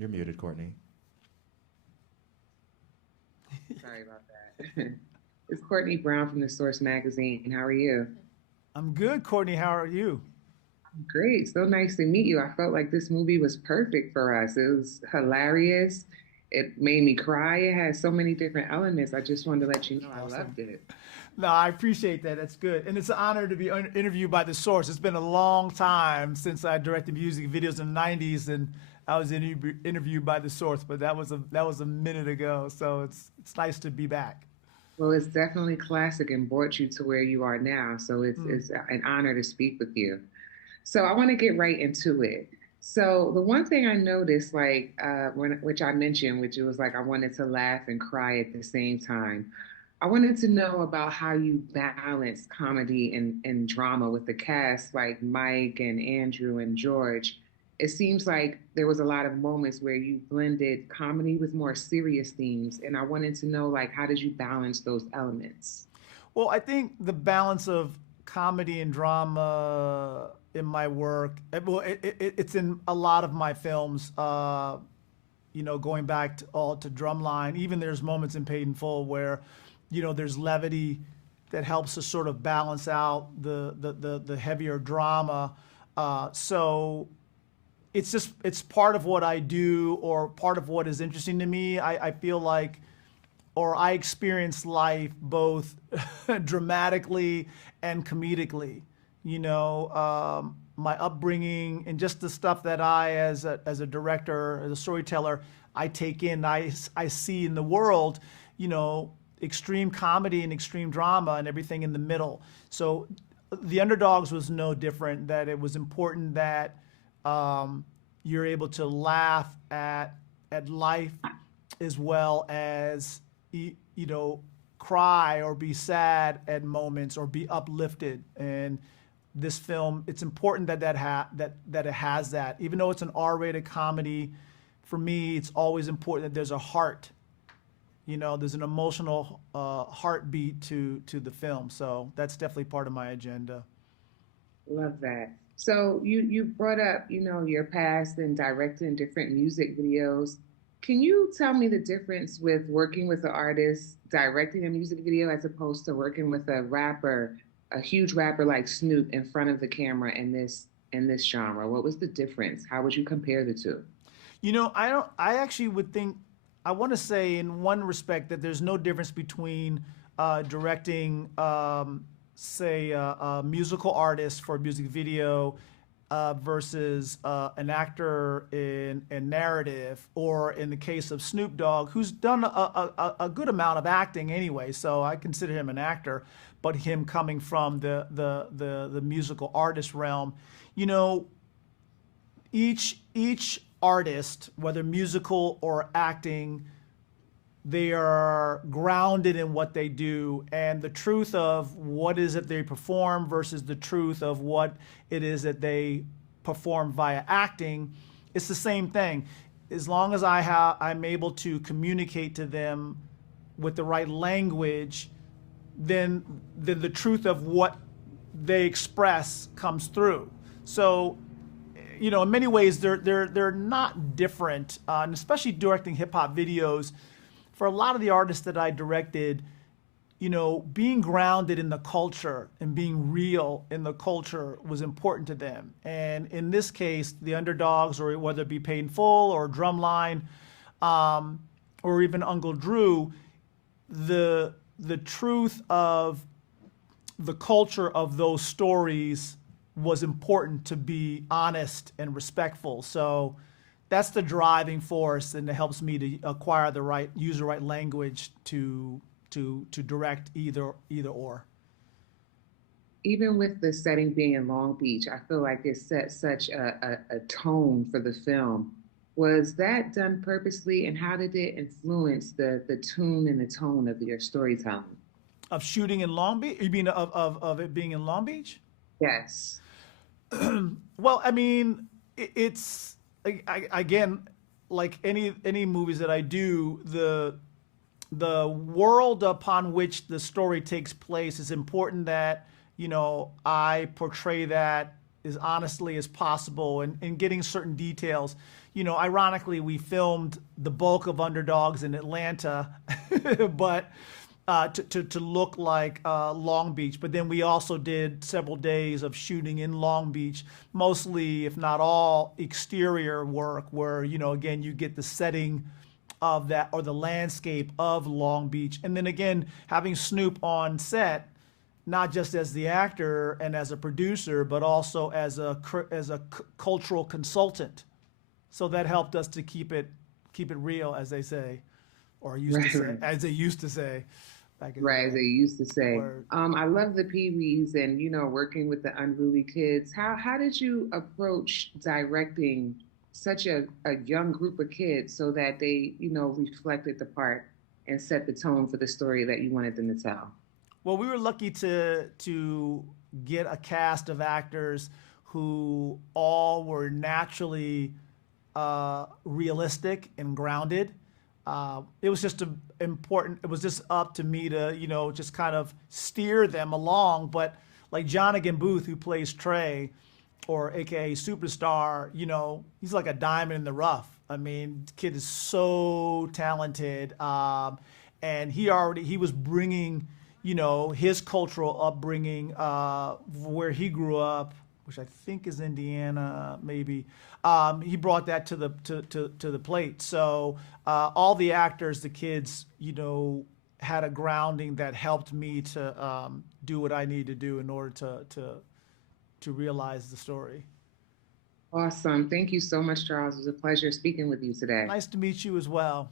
You're muted, Courtney. Sorry about that. It's Courtney Brown from The Source Magazine. How are you? I'm good, Courtney. How are you? Great. So nice to meet you. I felt like this movie was perfect for us. It was hilarious. It made me cry. It had so many different elements. I just wanted to let you know I Awesome. loved it. No, I appreciate that. That's good. And it's an honor to be interviewed by The Source. It's been a long time since I directed music videos in the 90s and I was interviewed by The Source, but that was a minute ago. So it's nice to be back. Well, it's definitely classic and brought you to where you are now. So Mm. it's an honor to speak with you. So I want to get right into it. So the one thing I noticed, like which I mentioned, which it was like I wanted to laugh and cry at the same time. I wanted to know about how you balance comedy and drama with the cast, like Mike and Andrew and George. It seems like there was a lot of moments where you blended comedy with more serious themes, and I wanted to know, like, how did you balance those elements? Well, I think the balance of comedy and drama in my work, it's in a lot of my films. Going back to Drumline, even there's moments in Paid in Full where, there's levity that helps to sort of balance out the heavier drama. So it's part of what I do or part of what is interesting to me. I feel like or I experience life both dramatically and comedically. My upbringing and just the stuff that as a director, as a storyteller, I take in, I see in the world, you know, extreme comedy and extreme drama and everything in the middle. So the Underdogs was no different. That it was important that you're able to laugh at life as well as cry or be sad at moments or be uplifted. And this film, it's important that it has that. Even though it's an R-rated comedy, for me, it's always important that there's a heart. There's an emotional heartbeat to the film. So that's definitely part of my agenda. Love that. So you brought up, your past and directing different music videos. Can you tell me the difference with working with an artist directing a music video as opposed to working with a rapper, a huge rapper like Snoop in front of the camera in this genre? What was the difference? How would you compare the two? I don't. I actually would think. I want to say, in one respect, that there's no difference between directing, say, a musical artist for a music video versus an actor in narrative, or in the case of Snoop Dogg, who's done a good amount of acting anyway. So I consider him an actor, but him coming from the musical artist realm, you know, each artist, whether musical or acting, they are grounded in what they do, and the truth of what is it they perform versus the truth of what it is that they perform via acting, it's the same thing. As long as I'm able to communicate to them with the right language, then the truth of what they express comes through. So in many ways, they're not different, and especially directing hip hop videos. For a lot of the artists that I directed, being grounded in the culture and being real in the culture was important to them. And in this case, the Underdogs, or whether it be Paid in Full or Drumline, or even Uncle Drew, the truth of the culture of those stories was important to be honest and respectful. So that's the driving force, and it helps me to use the right language to direct either or. Even with the setting being in Long Beach, I feel like it set such a tone for the film. Was that done purposely, and how did it influence the tune and the tone of your storytelling? Of shooting in Long Beach, you mean of it being in Long Beach? Yes. Well, I mean, it's again, like any movies that I do, the world upon which the story takes place is important that I portray that as honestly as possible and getting certain details. You know, ironically, we filmed the bulk of Underdogs in Atlanta, but to look like Long Beach. But then we also did several days of shooting in Long Beach, mostly, if not all, exterior work where, you know, again, you get the setting of that or the landscape of Long Beach. And then again, having Snoop on set, not just as the actor and as a producer, but also as a cultural consultant. So that helped us to keep it real, as they say, or used to Right, say, right. as they used to say back in the Right, as day. they used to say. Word. I love the Pee-wees and, working with the unruly kids. How did you approach directing such a young group of kids so that they, reflected the part and set the tone for the story that you wanted them to tell? Well, we were lucky to get a cast of actors who all were naturally realistic and grounded. It was just important. It was just up to me to, just kind of steer them along. But like Jonathan Booth, who plays Trey, or AKA Superstar, he's like a diamond in the rough. I mean, the kid is so talented, and he was bringing, his cultural upbringing, where he grew up, which I think is Indiana, maybe. He brought that to the plate. So all the actors, the kids, had a grounding that helped me to do what I need to do in order to realize the story. Awesome. Thank you so much, Charles. It was a pleasure speaking with you today. Nice to meet you as well.